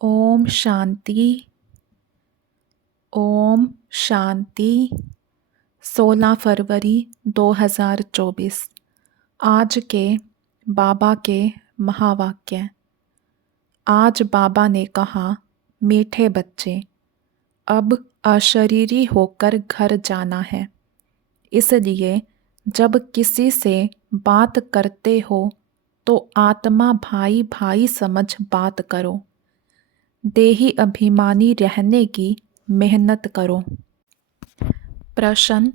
ओम शांति। ओम शांति। 16 फरवरी 2024। आज के बाबा के महावाक्य। आज बाबा ने कहा, मीठे बच्चे, अब अशरीरी होकर घर जाना है। इसलिए जब किसी से बात करते हो तो आत्मा भाई भाई समझ बात करो। देही अभिमानी रहने की मेहनत करो। प्रश्न: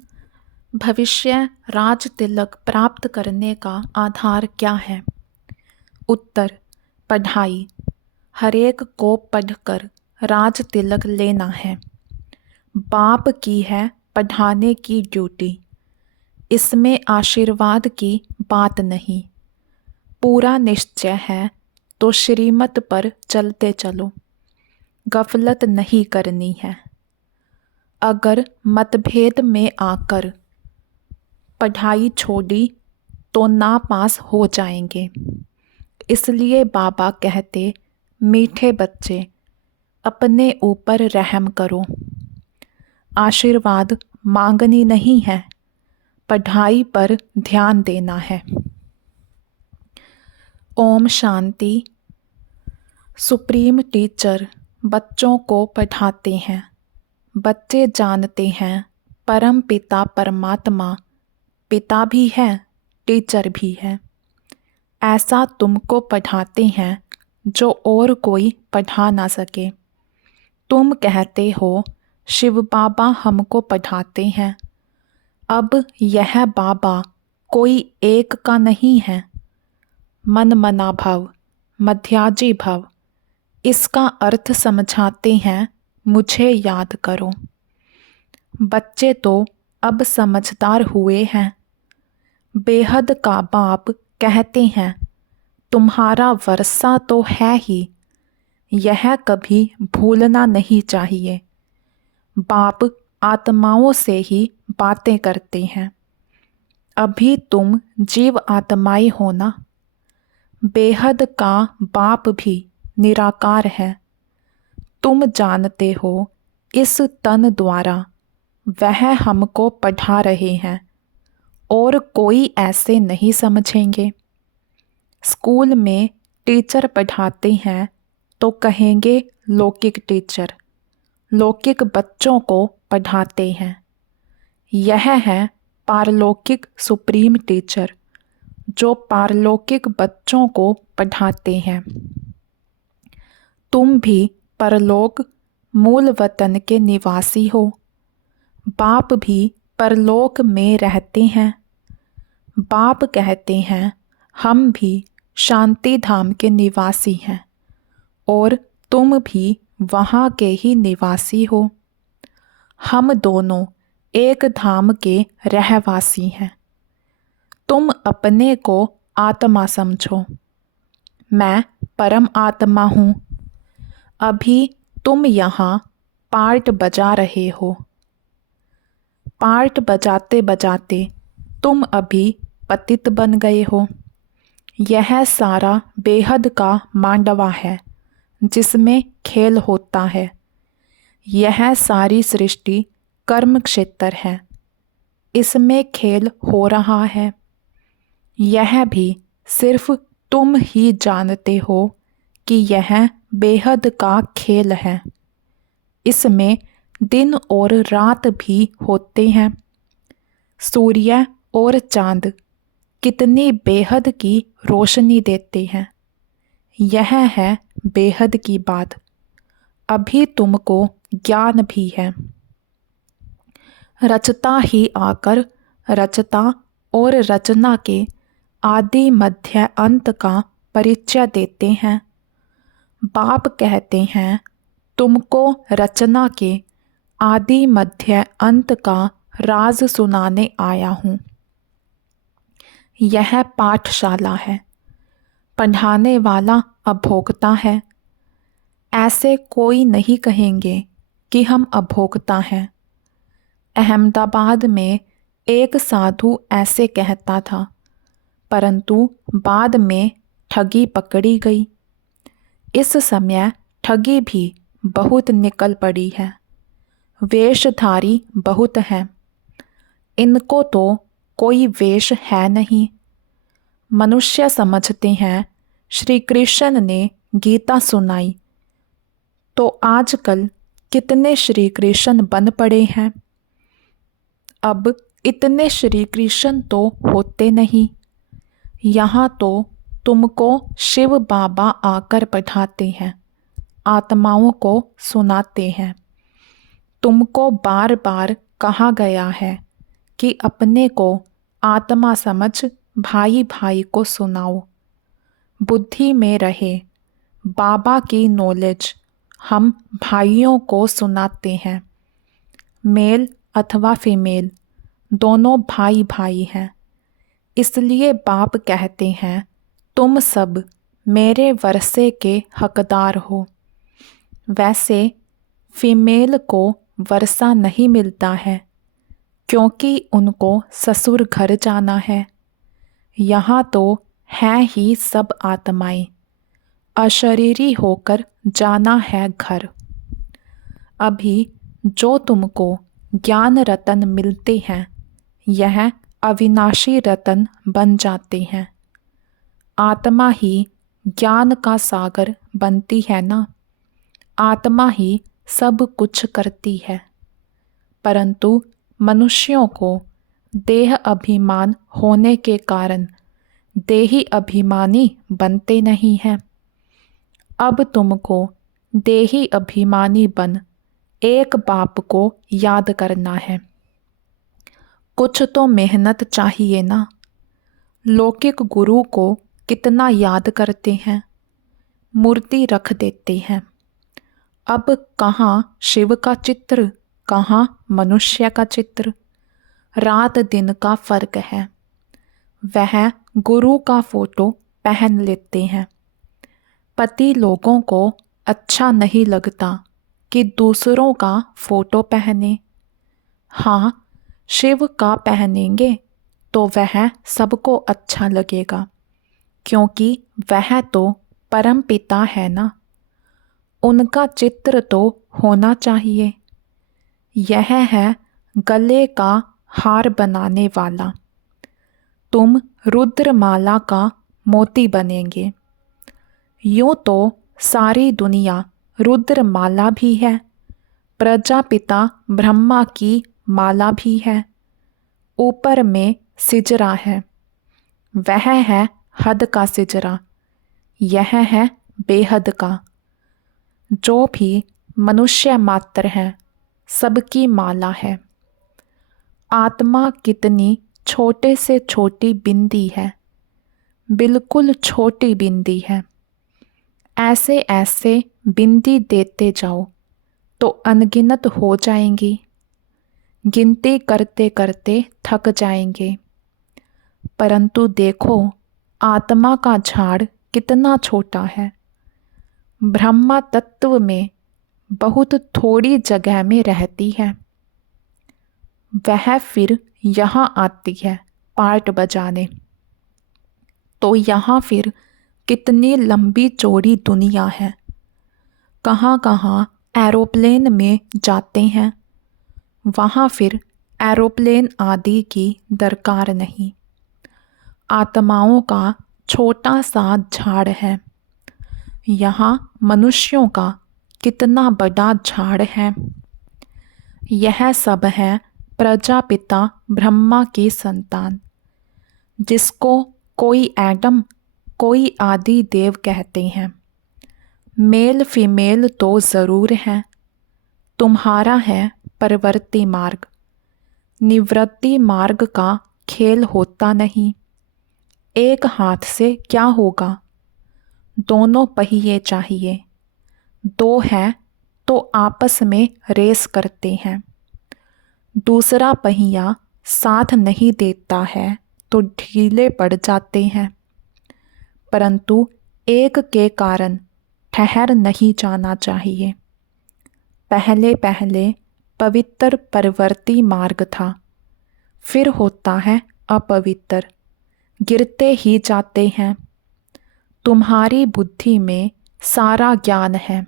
भविष्य राज तिलक प्राप्त करने का आधार क्या है? उत्तर: पढ़ाई। हरेक को पढ़कर राज तिलक लेना है। बाप की है पढ़ाने की ड्यूटी। इसमें आशीर्वाद की बात नहीं। पूरा निश्चय है तो श्रीमत पर चलते चलो। गफलत नहीं करनी है। अगर मतभेद में आकर पढ़ाई छोड़ी तो नापास हो जाएंगे। इसलिए बाबा कहते, मीठे बच्चे, अपने ऊपर रहम करो। आशीर्वाद मांगनी नहीं है, पढ़ाई पर ध्यान देना है। ओम शांति। सुप्रीम टीचर बच्चों को पढ़ाते हैं। बच्चे जानते हैं परम पिता परमात्मा पिता भी है, टीचर भी है। ऐसा तुमको पढ़ाते हैं जो और कोई पढ़ा ना सके। तुम कहते हो शिव बाबा हमको पढ़ाते हैं। अब यह बाबा कोई एक का नहीं है। मन मना भव, मध्याजी भव, इसका अर्थ समझाते हैं, मुझे याद करो। बच्चे तो अब समझदार हुए हैं। बेहद का बाप कहते हैं, तुम्हारा वर्षा तो है ही, यह कभी भूलना नहीं चाहिए। बाप आत्माओं से ही बातें करते हैं। अभी तुम जीव आत्माएं हो ना। बेहद का बाप भी निराकार है। तुम जानते हो इस तन द्वारा वह हमको पढ़ा रहे हैं और कोई ऐसे नहीं समझेंगे। स्कूल में टीचर पढ़ाते हैं तो कहेंगे लौकिक टीचर। लौकिक बच्चों को पढ़ाते हैं। यह है पारलौकिक सुप्रीम टीचर जो पारलौकिक बच्चों को पढ़ाते हैं। तुम भी परलोक मूल वतन के निवासी हो। बाप भी परलोक में रहते हैं। बाप कहते हैं, हम भी शांति धाम के निवासी हैं और तुम भी वहाँ के ही निवासी हो। हम दोनों एक धाम के रहवासी हैं। तुम अपने को आत्मा समझो। मैं परम आत्मा हूँ। अभी तुम यहाँ पार्ट बजा रहे हो। पार्ट बजाते बजाते तुम अभी पतित बन गए हो। यह सारा बेहद का मांडवा है जिसमें खेल होता है। यह सारी सृष्टि कर्म क्षेत्र है। इसमें खेल हो रहा है। यह भी सिर्फ तुम ही जानते हो कि यह बेहद का खेल है। इसमें दिन और रात भी होते हैं। सूर्य और चांद कितनी बेहद की रोशनी देते हैं। यह है बेहद की बात। अभी तुमको ज्ञान भी है। रचता ही आकर रचता और रचना के आदि मध्य अंत का परिचय देते हैं। बाप कहते हैं, तुमको रचना के आदि मध्य अंत का राज सुनाने आया हूँ। यह पाठशाला है। पढ़ाने वाला अभोक्ता है। ऐसे कोई नहीं कहेंगे कि हम अभोक्ता हैं। अहमदाबाद में एक साधु ऐसे कहता था, परंतु बाद में ठगी पकड़ी गई। इस समय ठगी भी बहुत निकल पड़ी है, वेशधारी बहुत हैं, इनको तो कोई वेश है नहीं। मनुष्य समझते हैं श्री कृष्ण ने गीता सुनाई, तो आजकल कितने श्री कृष्ण बन पड़े हैं। अब इतने श्री कृष्ण तो होते नहीं। यहाँ तो तुमको शिव बाबा आकर बैठाते हैं, आत्माओं को सुनाते हैं। तुमको बार बार कहा गया है कि अपने को आत्मा समझ भाई भाई को सुनाओ। बुद्धि में रहे बाबा की नॉलेज हम भाइयों को सुनाते हैं। मेल अथवा फीमेल दोनों भाई भाई हैं, इसलिए बाप कहते हैं तुम सब मेरे वर्षे के हकदार हो। वैसे फीमेल को वर्षा नहीं मिलता है, क्योंकि उनको ससुर घर जाना है। यहाँ तो हैं ही सब आत्माएं, अशरीरी होकर जाना है घर। अभी जो तुमको ज्ञान रतन मिलते हैं, यह अविनाशी रतन बन जाते हैं। आत्मा ही ज्ञान का सागर बनती है ना, आत्मा ही सब कुछ करती है। परंतु मनुष्यों को देह अभिमान होने के कारण देही अभिमानी बनते नहीं हैं। अब तुमको देही अभिमानी बन एक बाप को याद करना है। कुछ तो मेहनत चाहिए ना। लौकिक गुरु को कितना याद करते हैं, मूर्ति रख देते हैं। अब कहाँ शिव का चित्र, कहाँ मनुष्य का चित्र। रात दिन का फर्क है। वह गुरु का फोटो पहन लेते हैं। पति लोगों को अच्छा नहीं लगता कि दूसरों का फोटो पहने। हाँ, शिव का पहनेंगे तो वह सबको अच्छा लगेगा, क्योंकि वह तो परम पिता है ना। उनका चित्र तो होना चाहिए। यह है गले का हार बनाने वाला। तुम रुद्रमाला का मोती बनेंगे। यूँ तो सारी दुनिया रुद्रमाला भी है, प्रजापिता ब्रह्मा की माला भी है। ऊपर में सिजरा है, वह है हद का सिजरा, यह है बेहद का। जो भी मनुष्य मात्र है, सबकी माला है। आत्मा कितनी छोटे से छोटी बिंदी है, बिल्कुल छोटी बिंदी है। ऐसे ऐसे बिंदी देते जाओ तो अनगिनत हो जाएंगी। गिनती करते करते थक जाएंगे। परंतु देखो आत्मा का झाड़ कितना छोटा है। ब्रह्मा तत्व में बहुत थोड़ी जगह में रहती है। वह फिर यहाँ आती है पार्ट बजाने, तो यहाँ फिर कितनी लंबी चौड़ी दुनिया है। कहाँ कहाँ एरोप्लेन में जाते हैं, वहाँ फिर एरोप्लेन आदि की दरकार नहीं। आत्माओं का छोटा सा झाड़ है। यहाँ मनुष्यों का कितना बड़ा झाड़ है। यह सब है प्रजापिता ब्रह्मा की संतान, जिसको कोई एडम कोई आदि देव कहते हैं। मेल फीमेल तो ज़रूर है। तुम्हारा है परवर्ती मार्ग, निवृत्ति मार्ग का खेल होता नहीं। एक हाथ से क्या होगा, दोनों पहिए चाहिए। दो है तो आपस में रेस करते हैं। दूसरा पहिया साथ नहीं देता है तो ढीले पड़ जाते हैं। परंतु एक के कारण ठहर नहीं जाना चाहिए। पहले पहले पवित्र परवर्ती मार्ग था, फिर होता है अपवित्र, गिरते ही जाते हैं। तुम्हारी बुद्धि में सारा ज्ञान है,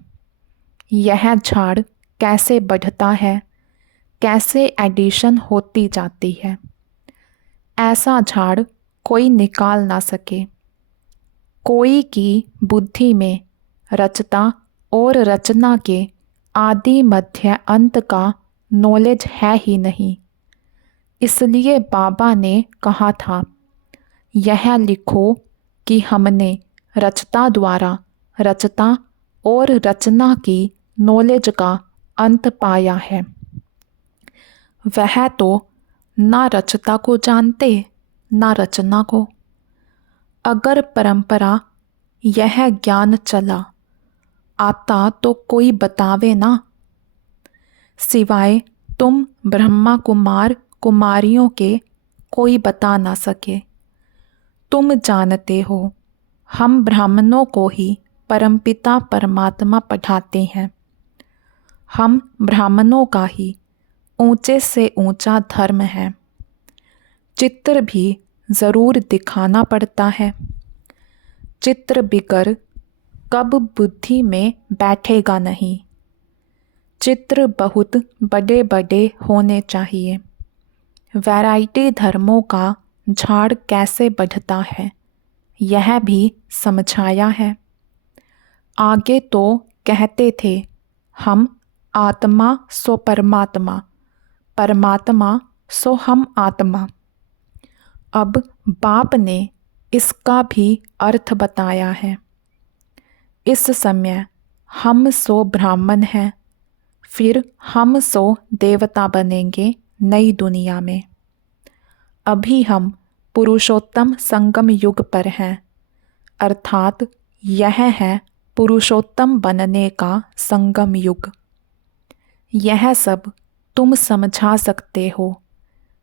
यह झाड़ कैसे बढ़ता है, कैसे एडिशन होती जाती है। ऐसा झाड़ कोई निकाल ना सके। कोई की बुद्धि में रचता और रचना के आदि मध्य अंत का नॉलेज है ही नहीं। इसलिए बाबा ने कहा था, यह लिखो कि हमने रचता द्वारा रचता और रचना की नॉलेज का अंत पाया है। वह तो ना रचता को जानते ना रचना को। अगर परंपरा यह ज्ञान चला आता तो कोई बतावे ना, सिवाय तुम ब्रह्मा कुमार कुमारियों के कोई बता ना सके। तुम जानते हो हम ब्राह्मणों को ही परमपिता परमात्मा पढ़ाते हैं। हम ब्राह्मणों का ही ऊंचे से ऊंचा धर्म है। चित्र भी ज़रूर दिखाना पड़ता है। चित्र बिगर कब बुद्धि में बैठेगा नहीं। चित्र बहुत बड़े बड़े होने चाहिए। वैरायटी धर्मों का झाड़ कैसे बढ़ता है यह भी समझाया है। आगे तो कहते थे हम आत्मा सो परमात्मा, परमात्मा सो हम आत्मा। अब बाप ने इसका भी अर्थ बताया है। इस समय हम सो ब्राह्मण हैं, फिर हम सो देवता बनेंगे नई दुनिया में। अभी हम पुरुषोत्तम संगम युग पर हैं, अर्थात यह है पुरुषोत्तम बनने का संगम युग। यह सब तुम समझा सकते हो।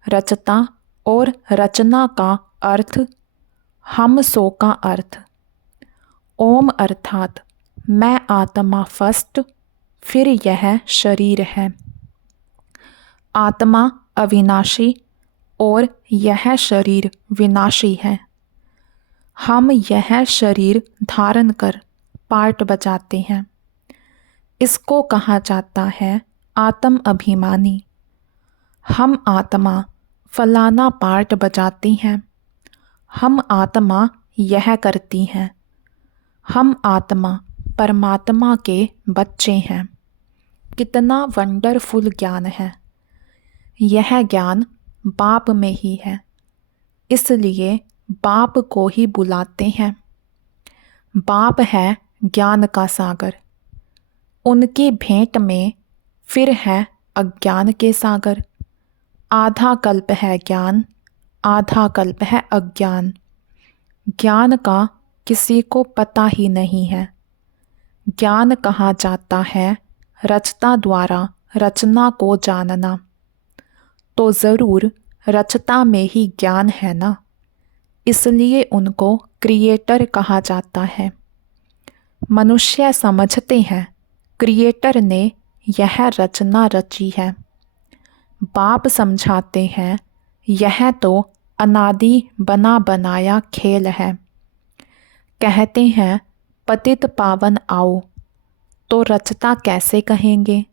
रचता और रचना का अर्थ, हम सो का अर्थ। ओम अर्थात मैं आत्मा फर्स्ट, फिर यह शरीर है। आत्मा अविनाशी और यह शरीर विनाशी है। हम यह शरीर धारण कर पार्ट बजाते हैं। इसको कहा जाता है आत्म अभिमानी। हम आत्मा फलाना पार्ट बजाती हैं। हम आत्मा यह करती हैं। हम आत्मा परमात्मा के बच्चे हैं। कितना वंडरफुल ज्ञान है। यह ज्ञान बाप में ही है, इसलिए बाप को ही बुलाते हैं। बाप है ज्ञान का सागर। उनकी भेंट में फिर है अज्ञान के सागर। आधा कल्प है ज्ञान, आधा कल्प है अज्ञान। ज्ञान का किसी को पता ही नहीं है। ज्ञान कहा जाता है रचता द्वारा रचना को जानना। तो ज़रूर रचता में ही ज्ञान है ना, इसलिए उनको क्रिएटर कहा जाता है। मनुष्य समझते हैं क्रिएटर ने यह रचना रची है। बाप समझाते हैं यह तो अनादि बना बनाया खेल है। कहते हैं पतित पावन आओ, तो रचता कैसे कहेंगे?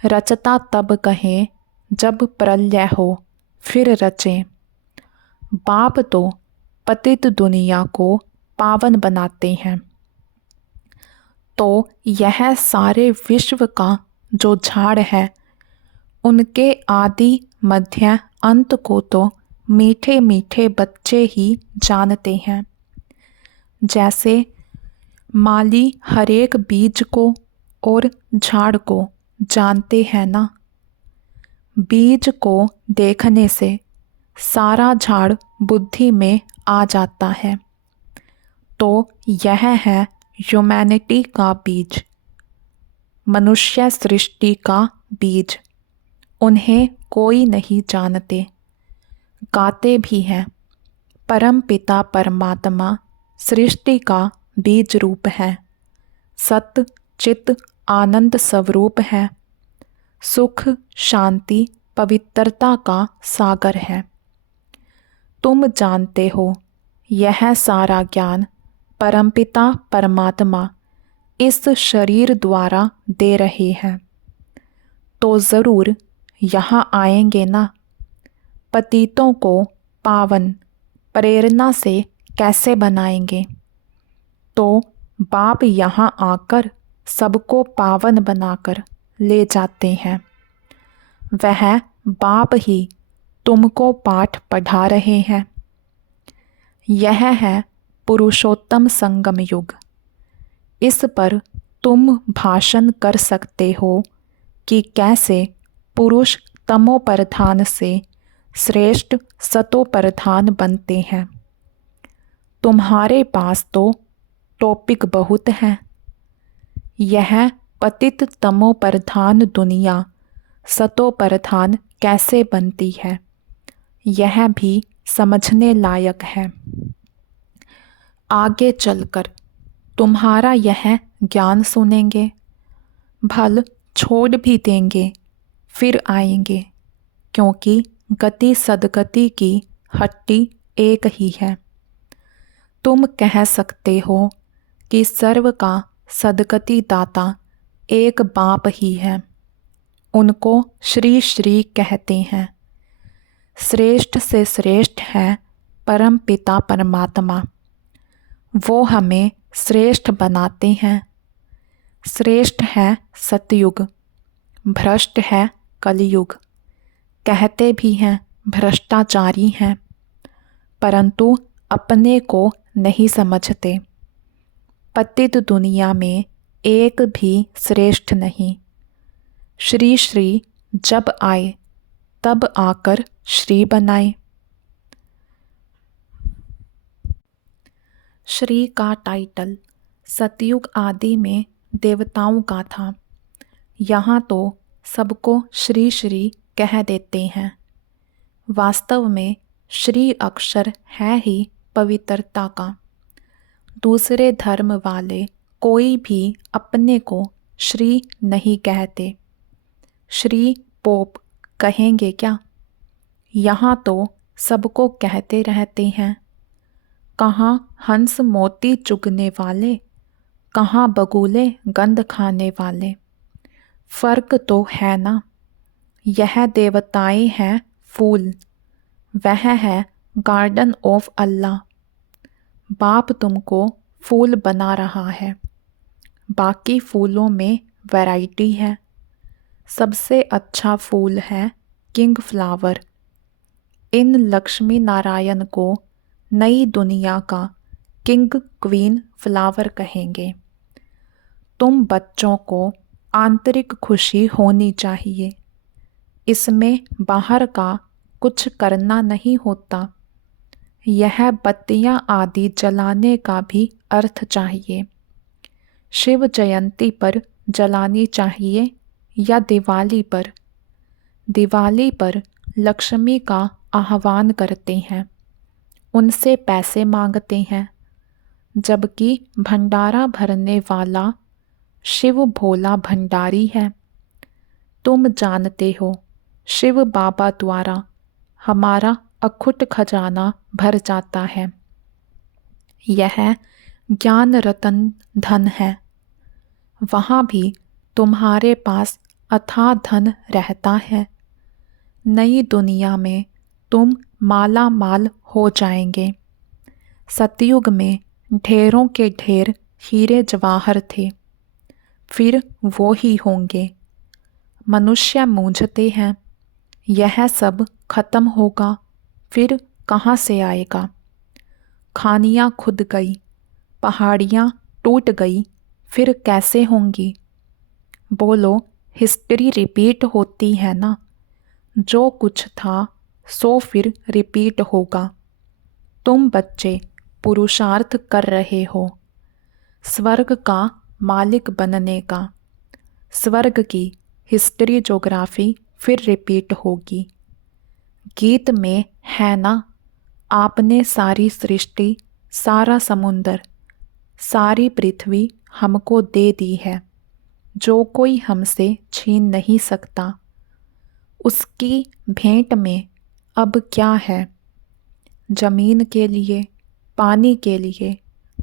रचता तब कहें जब प्रलय हो, फिर रचें। बाप तो पतित दुनिया को पावन बनाते हैं। तो यह सारे विश्व का जो झाड़ है, उनके आदि मध्य अंत को तो मीठे मीठे बच्चे ही जानते हैं। जैसे माली हरेक बीज को और झाड़ को जानते हैं ना। बीज को देखने से सारा झाड़ बुद्धि में आ जाता है। तो यह है ह्यूमैनिटी का बीज, मनुष्य सृष्टि का बीज। उन्हें कोई नहीं जानते। गाते भी हैं परम पिता परमात्मा सृष्टि का बीज रूप है। सत चित आनंद स्वरूप है। सुख शांति पवित्रता का सागर है। तुम जानते हो यह सारा ज्ञान परमपिता परमात्मा इस शरीर द्वारा दे रहे हैं, तो ज़रूर यहाँ आएंगे ना। पतितों को पावन प्रेरणा से कैसे बनाएंगे? तो बाप यहाँ आकर सबको पावन बनाकर ले जाते हैं। वह बाप ही तुमको पाठ पढ़ा रहे हैं। यह है पुरुषोत्तम संगम युग। इस पर तुम भाषण कर सकते हो कि कैसे पुरुष तमो प्रधान से श्रेष्ठ सतो प्रधान बनते हैं। तुम्हारे पास तो टॉपिक बहुत हैं। यह पतित तमो प्रधान दुनिया सतो प्रधान कैसे बनती है, यह भी समझने लायक है। आगे चलकर तुम्हारा यह ज्ञान सुनेंगे, भल छोड़ भी देंगे, फिर आएंगे, क्योंकि गति सदगति की हट्टी एक ही है। तुम कह सकते हो कि सर्व का सदगति दाता एक बाप ही है। उनको श्री श्री कहते हैं। श्रेष्ठ से श्रेष्ठ है परम पिता परमात्मा। वो हमें श्रेष्ठ बनाते हैं। श्रेष्ठ है सतयुग, भ्रष्ट है कलयुग। कहते भी हैं भ्रष्टाचारी हैं, परंतु अपने को नहीं समझते। पतित दुनिया में एक भी श्रेष्ठ नहीं। श्री श्री जब आए तब आकर श्री बनाए। श्री का टाइटल सतयुग आदि में देवताओं का था। यहाँ तो सबको श्री श्री कह देते हैं। वास्तव में श्री अक्षर है ही पवित्रता का। दूसरे धर्म वाले कोई भी अपने को श्री नहीं कहते। श्री पोप कहेंगे क्या? यहाँ तो सबको कहते रहते हैं। कहाँ हंस मोती चुगने वाले, कहाँ बगुले गंध खाने वाले। फर्क तो है ना। यह देवताएं हैं फूल, वह है गार्डन ऑफ अल्लाह। बाप तुमको फूल बना रहा है। बाकी फूलों में वैरायटी है। सबसे अच्छा फूल है किंग फ्लावर। इन लक्ष्मी नारायण को नई दुनिया का किंग क्वीन फ्लावर कहेंगे। तुम बच्चों को आंतरिक खुशी होनी चाहिए। इसमें बाहर का कुछ करना नहीं होता। यह बत्तियां आदि जलाने का भी अर्थ चाहिए। शिव जयंती पर जलानी चाहिए या दिवाली पर? दिवाली पर लक्ष्मी का आह्वान करते हैं, उनसे पैसे मांगते हैं, जबकि भंडारा भरने वाला शिव भोला भंडारी है। तुम जानते हो शिव बाबा द्वारा हमारा अखुट खजाना भर जाता है। यह ज्ञान रतन धन है। वहाँ भी तुम्हारे पास अथाह धन रहता है। नई दुनिया में तुम माला माल हो जाएंगे। सतयुग में ढेरों के ढेर हीरे जवाहर थे, फिर वो ही होंगे। मनुष्य मूंझते हैं, यह सब खत्म होगा, फिर कहाँ से आएगा? खानियाँ खुद गई, पहाड़ियाँ टूट गई, फिर कैसे होंगी? बोलो, हिस्ट्री रिपीट होती है ना। जो कुछ था सो फिर रिपीट होगा। तुम बच्चे पुरुषार्थ कर रहे हो स्वर्ग का मालिक बनने का। स्वर्ग की हिस्ट्री ज्योग्राफी फिर रिपीट होगी। गीत में है ना, आपने सारी सृष्टि, सारा समुंदर, सारी पृथ्वी हमको दे दी है, जो कोई हमसे छीन नहीं सकता। उसकी भेंट में अब क्या है? जमीन के लिए, पानी के लिए,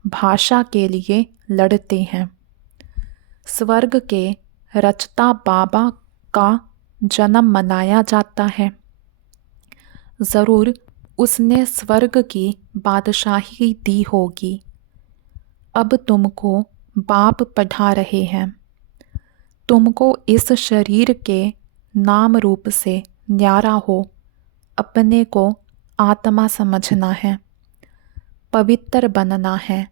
भाषा के लिए लड़ते हैं। स्वर्ग के रचता बाबा का जन्म मनाया जाता है। ज़रूर उसने स्वर्ग की बादशाही दी होगी। अब तुमको बाप पढ़ा रहे हैं। तुमको इस शरीर के नाम रूप से न्यारा हो अपने को आत्मा समझना है, पवित्र बनना है,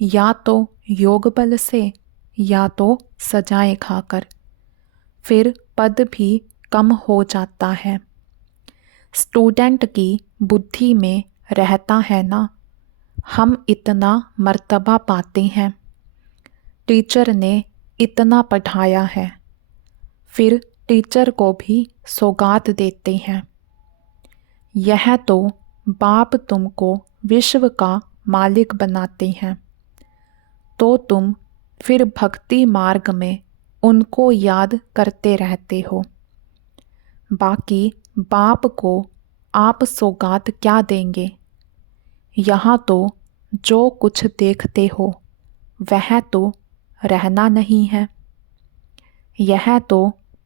या तो योग बल से या तो सजाएं खाकर। फिर पद भी कम हो जाता है। स्टूडेंट की बुद्धि में रहता है ना, हम इतना मर्तबा पाते हैं, टीचर ने इतना पढ़ाया है। फिर टीचर को भी सौगात देते हैं। यह तो बाप तुमको विश्व का मालिक बनाते हैं, तो तुम फिर भक्ति मार्ग में उनको याद करते रहते हो। बाकी बाप को आप सौगात क्या देंगे? यहाँ तो जो कुछ देखते हो वह तो रहना नहीं है। यह तो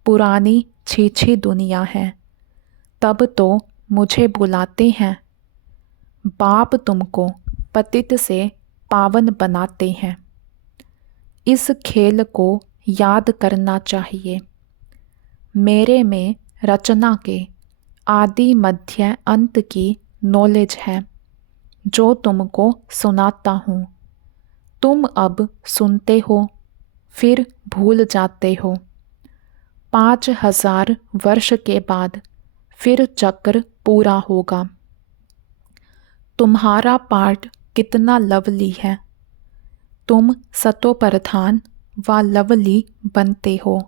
पुरानी छी दुनिया है। तब तो मुझे बुलाते हैं। बाप तुमको पतित से पावन बनाते हैं। इस खेल को याद करना चाहिए। मेरे में रचना के आदि मध्य अंत की नॉलेज है, जो तुमको सुनाता हूँ। तुम अब सुनते हो, फिर भूल जाते हो। 5000 वर्ष के बाद फिर चक्र पूरा होगा। तुम्हारा पाठ कितना लवली है। तुम सतोप्रधान व लवली बनते हो,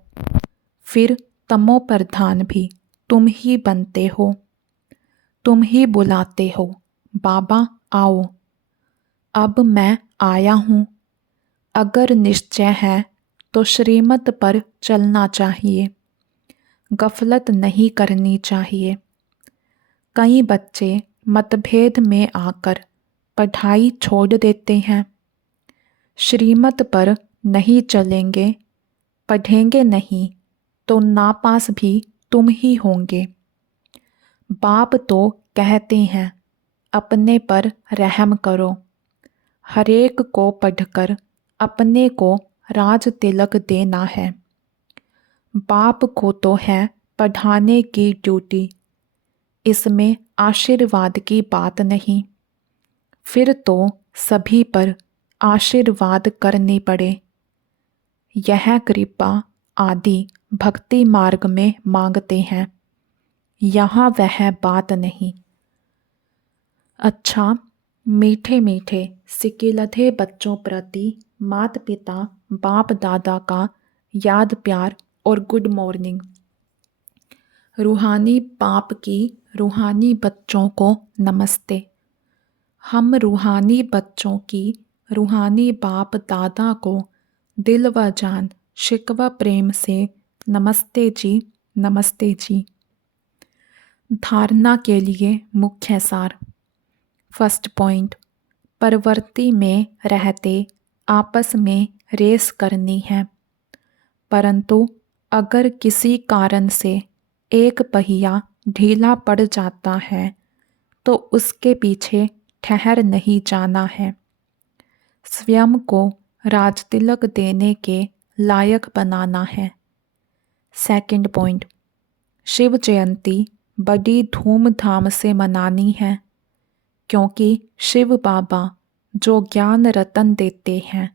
फिर तमोप्रधान भी तुम ही बनते हो। तुम ही बुलाते हो, बाबा आओ। अब मैं आया हूँ। अगर निश्चय है तो श्रीमत पर चलना चाहिए, गफलत नहीं करनी चाहिए। कई बच्चे मतभेद में आकर पढ़ाई छोड़ देते हैं। श्रीमत पर नहीं चलेंगे, पढ़ेंगे नहीं तो नापास भी तुम ही होंगे। बाप तो कहते हैं अपने पर रहम करो। हरेक को पढ़कर अपने को राज तिलक देना है। बाप को तो है पढ़ाने की ड्यूटी, इसमें आशीर्वाद की बात नहीं। फिर तो सभी पर आशीर्वाद करनी पड़े। यह कृपा आदि भक्ति मार्ग में मांगते हैं, यहाँ वह बात नहीं। अच्छा, मीठे मीठे सिकिलधे बच्चों प्रति माता पिता बाप दादा का याद प्यार और गुड मॉर्निंग। रूहानी बाप की रूहानी बच्चों को नमस्ते। हम रूहानी बच्चों की रूहानी बाप दादा को दिल व जान शिकवा प्रेम से नमस्ते जी, नमस्ते जी। धारणा के लिए मुख्य सार। फर्स्ट पॉइंट, परवर्ती में रहते आपस में रेस करनी है, परंतु अगर किसी कारण से एक पहिया ढीला पड़ जाता है तो उसके पीछे ठहर नहीं जाना है। स्वयं को राजतिलक देने के लायक बनाना है। सेकंड पॉइंट, शिव जयंती बड़ी धूमधाम से मनानी है, क्योंकि शिव बाबा जो ज्ञान रतन देते हैं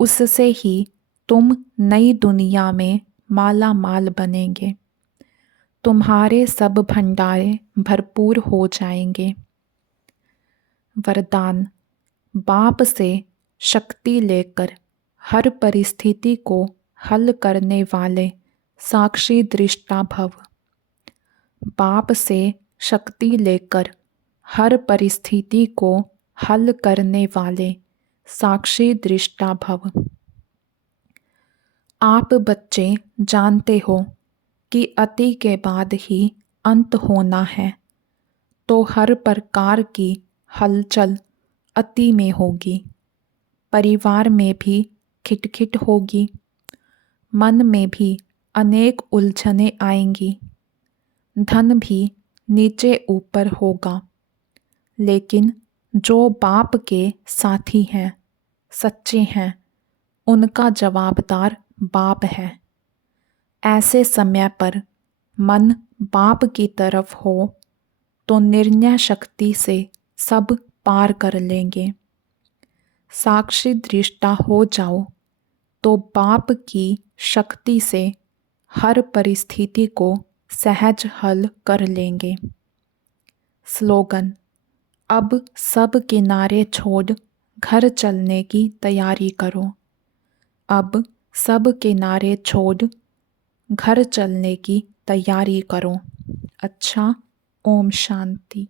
उससे ही तुम नई दुनिया में माला माल बनेंगे। तुम्हारे सब भंडारे भरपूर हो जाएंगे। वरदान, बाप से शक्ति लेकर हर परिस्थिति को हल करने वाले साक्षी दृष्टा भव। बाप से शक्ति लेकर हर परिस्थिति को हल करने वाले साक्षी दृष्टा भव। आप बच्चे जानते हो कि अति के बाद ही अंत होना है, तो हर प्रकार की हलचल अति में होगी। परिवार में भी खिटखिट होगी, मन में भी अनेक उलझनें आएंगी। धन भी नीचे ऊपर होगा, लेकिन जो बाप के साथी हैं, सच्चे हैं, उनका जवाबदार बाप है। ऐसे समय पर मन बाप की तरफ हो तो निर्णय शक्ति से सब पार कर लेंगे। साक्षी दृष्टा हो जाओ तो बाप की शक्ति से हर परिस्थिति को सहज हल कर लेंगे। स्लोगन: अब सब किनारे छोड़ घर चलने की तैयारी करो। अब सब किनारे छोड़ घर चलने की तैयारी करो। अच्छा, ओम शांति।